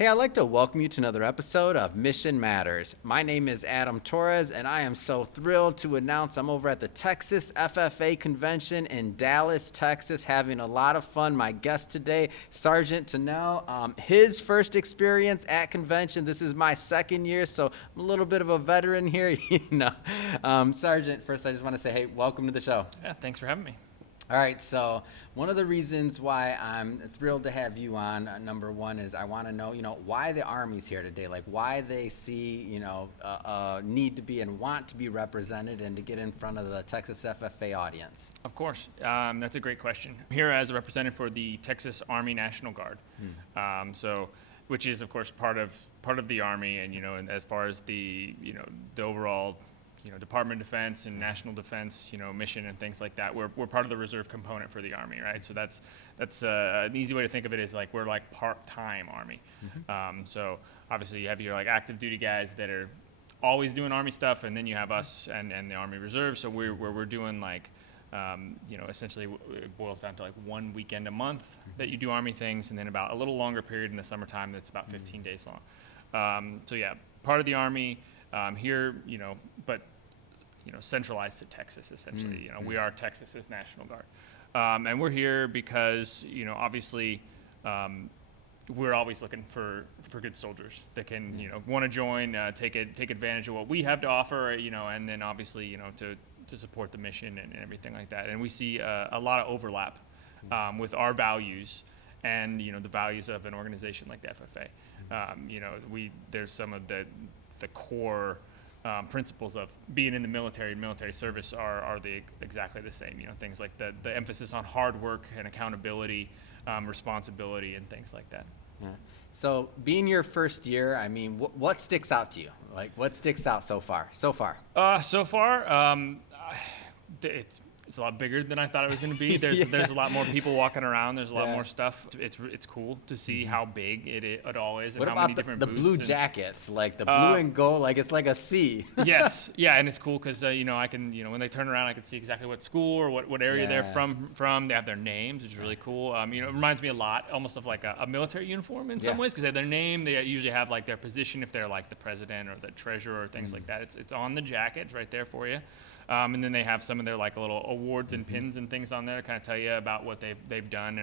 Hey, I'd like to welcome you to another episode of Mission Matters. My name is Adam Torres, and I am so thrilled to announce I'm over at the Texas FFA Convention in Dallas, Texas, having a lot of fun. My guest today, Sergeant Tunell, his first experience at convention. This is my second year, so I'm a little bit of a veteran here. Sergeant, first I just want to say, hey, welcome to the show. Yeah, thanks for having me. All right, so one of the reasons why I'm thrilled to have you on, number one, is I want to know, why the Army's here today, like why they see, need to be and want to be represented and to get in front of the Texas FFA audience. Of course, that's a great question. I'm here as a representative for the Texas Army National Guard, which is of course part of the Army, and as far as the overall Department of Defense and National Defense, mission and things like that. We're part of the reserve component for the Army, right? So that's an easy way to think of it is like we're like part-time Army. Mm-hmm. So obviously you have your like active duty guys that are always doing Army stuff, and then you have us and the Army Reserve. So we're doing like, essentially it boils down to like one weekend a month that you do Army things, and then about a little longer period in the summertime that's about 15 days long. So yeah, part of the Army. Here, but centralized to Texas essentially. We are Texas's National Guard, and we're here because obviously we're always looking for good soldiers that can want to join, take advantage of what we have to offer, and then obviously to support the mission and everything like that. And we see a lot of overlap with our values and the values of an organization like the FFA. There's some of the core principles of being in the military and military service are exactly the same. Things like the emphasis on hard work and accountability, responsibility, and things like that. Yeah. So being your first year, I mean, what sticks out to you? Like, what sticks out so far? It's a lot bigger than I thought it was going to be. There's a lot more people walking around. There's a lot more stuff. It's cool to see how big it all is and what how about many different the booths. blue jackets, like the blue and gold, like it's like a C. Yes, yeah, and it's cool because I can when they turn around, I can see exactly what school or what area they're from. They have their names, which is really cool. It reminds me a lot, almost of like a military uniform in some ways, because they have their name. They usually have like their position if they're like the president or the treasurer or things like that. It's on the jacket, it's right there for you. And then they have some of their like little awards and pins and things on there to kind of tell you about what they've done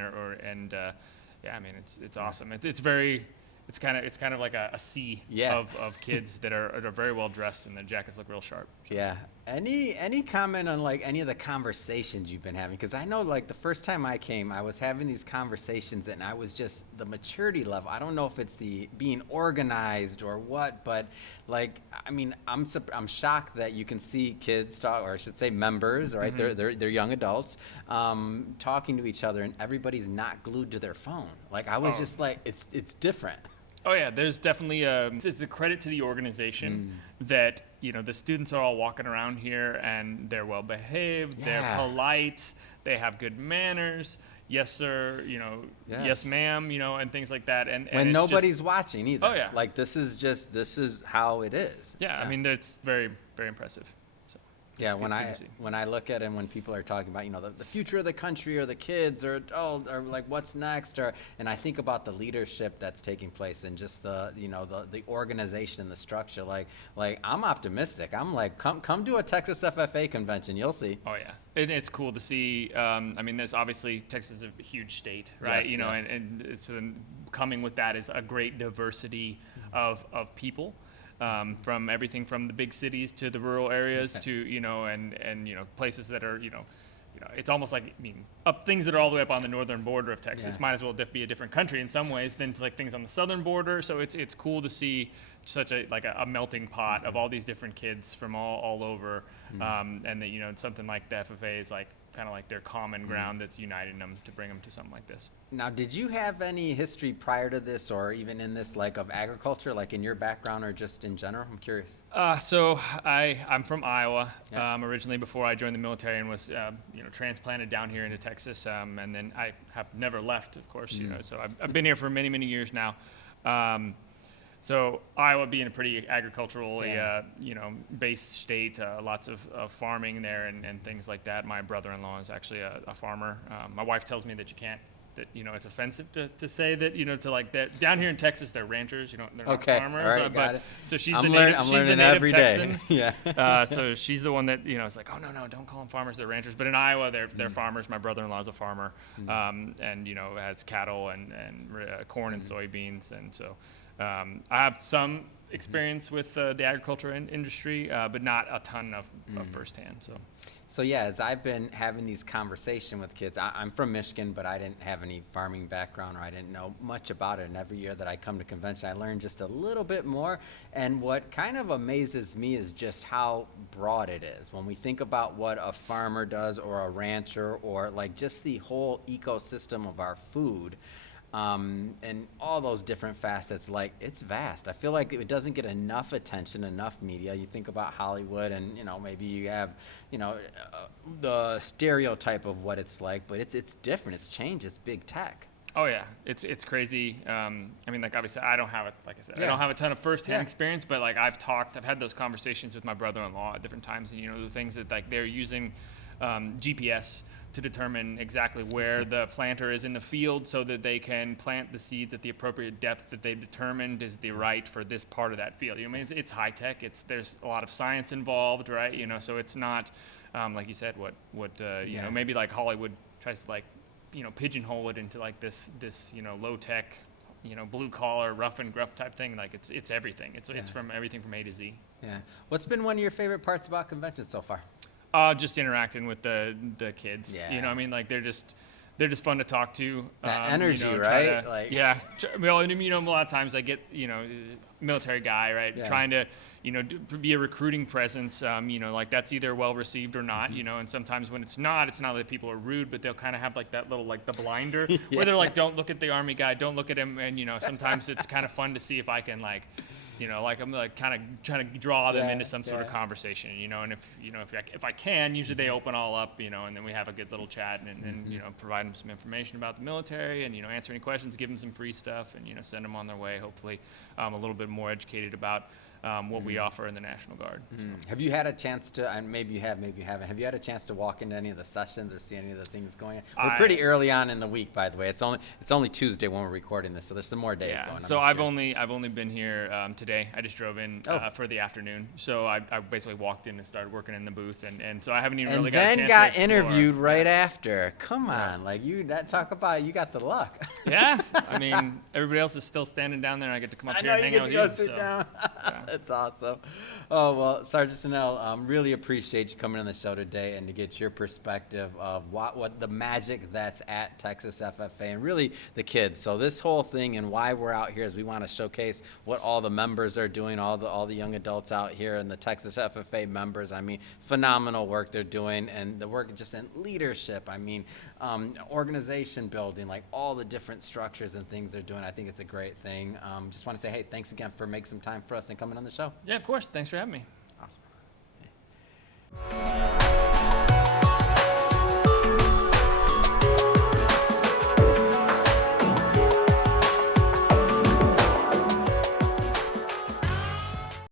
it's awesome. It's kind of like a sea of kids that are very well dressed, and their jackets look real sharp. Yeah. Any comment on like any of the conversations you've been having? Because I know like the first time I came, I was having these conversations, and I was just the maturity level. I don't know if it's the being organized or what, but like I'm shocked that you can see kids talk, or I should say members, right? Mm-hmm. They're young adults talking to each other, and everybody's not glued to their phone. Like I was just like, it's different. Oh yeah, there's definitely it's a credit to the organization that the students are all walking around here and they're well behaved, they're polite, they have good manners. Yes, sir. Yes, ma'am. And things like that. And when nobody's watching either. Oh yeah. Like this is how it is. Yeah. I mean, that's very, very impressive. So, yeah, when I look at it, and when people are talking about the future of the country or the kids or like what's next, and I think about the leadership that's taking place and just the organization and the structure, like I'm optimistic. I'm like, come to a Texas FFA convention, you'll see. Oh yeah, it's cool to see. There's obviously Texas is a huge state, right? Yes, and it's coming with that is a great diversity of people. From everything from the big cities to the rural areas to and places that are it's almost like things that are all the way up on the northern border of Texas might as well be a different country in some ways than to like things on the southern border. So it's cool to see such a melting pot of all these different kids from all over, and that something like the FFA is like kind of like their common ground that's uniting them to bring them to something like this. Now, did you have any history prior to this, or even in this, like of agriculture, like in your background or just in general? I'm curious. So I'm from Iowa originally before I joined the military, and was transplanted down here into Texas, and then I have never left, of course. So I've been here for many years now. So Iowa being a pretty agriculturally, based state, lots of farming there and things like that. My brother-in-law is actually a farmer. My wife tells me that you can't that it's offensive to say that to like that down here in Texas they're ranchers, they're not Okay, farmers. all right, got But it. so she's I'm the learning- native, I'm she's the learning native every day. Texan. Yeah. So she's the one that it's like, oh no, don't call them farmers, they're ranchers. But in Iowa they're farmers. My brother-in-law's a farmer, and has cattle and corn and soybeans, and so I have some experience with the agriculture industry, but not a ton of firsthand. So yeah, as I've been having these conversations with kids, I'm from Michigan, but I didn't have any farming background, or I didn't know much about it. And every year that I come to convention, I learn just a little bit more. And what kind of amazes me is just how broad it is. When we think about what a farmer does, or a rancher, or like just the whole ecosystem of our food, and all those different facets, like it's vast. I feel like it doesn't get enough attention, enough media. You think about Hollywood, and maybe you have the stereotype of what it's like, but it's different. It's changed. It's big tech. Oh yeah, it's crazy. I mean, like obviously, I don't have I don't have a ton of firsthand experience, but like I've had those conversations with my brother-in-law at different times, and the things that like they're using GPS to determine exactly where the planter is in the field, so that they can plant the seeds at the appropriate depth that they've determined is the right for this part of that field. I mean, it's high tech. There's a lot of science involved, right? So it's not like you said, what maybe like Hollywood tries to like pigeonhole it into like this low tech, blue collar, rough and gruff type thing. Like it's everything. It's from everything from A to Z. Yeah. What's been one of your favorite parts about conventions so far? Just interacting with the kids. Yeah. I mean, like they're just fun to talk to. That energy, right? Yeah. Well, and, a lot of times I get, military guy, right? Yeah. Trying to, be a recruiting presence. Like that's either well received or not. And sometimes when it's not that people are rude, but they'll kind of have like that little like the blinder where they're like, don't look at the Army guy, don't look at him, and sometimes it's kind of fun to see if I can like. Like I'm like kind of trying to draw them into some sort of conversation, and if I can, usually they open all up, and then we have a good little chat and provide them some information about the military and, answer any questions, give them some free stuff and, send them on their way, hopefully a little bit more educated about what we offer in the National Guard. So. Have you had a chance to, and maybe you have, maybe you haven't, have you had a chance to walk into any of the sessions or see any of the things going on? We're pretty early on in the week, by the way. It's only Tuesday when we're recording this, so there's some more days going on. So I've only been here today. I just drove in for the afternoon. So I basically walked in and started working in the booth, and so I haven't even really got a chance to explore. And then got interviewed right after. Come on, like you got the luck. Yeah, I mean, everybody else is still standing down there, and I get to come up here and hang out with you. I know you get to go sit down. That's awesome. Oh, well, Sergeant Tunell, really appreciate you coming on the show today and to get your perspective of what the magic that's at Texas FFA and really the kids. So this whole thing and why we're out here is we want to showcase what all the members are doing, all the young adults out here and the Texas FFA members. I mean, phenomenal work they're doing, and the work just in leadership. I mean, organization building, like all the different structures and things they're doing. I think it's a great thing. Just want to say, hey, thanks again for making some time for us and coming on the show. Yeah, of course. Thanks for having me. Awesome.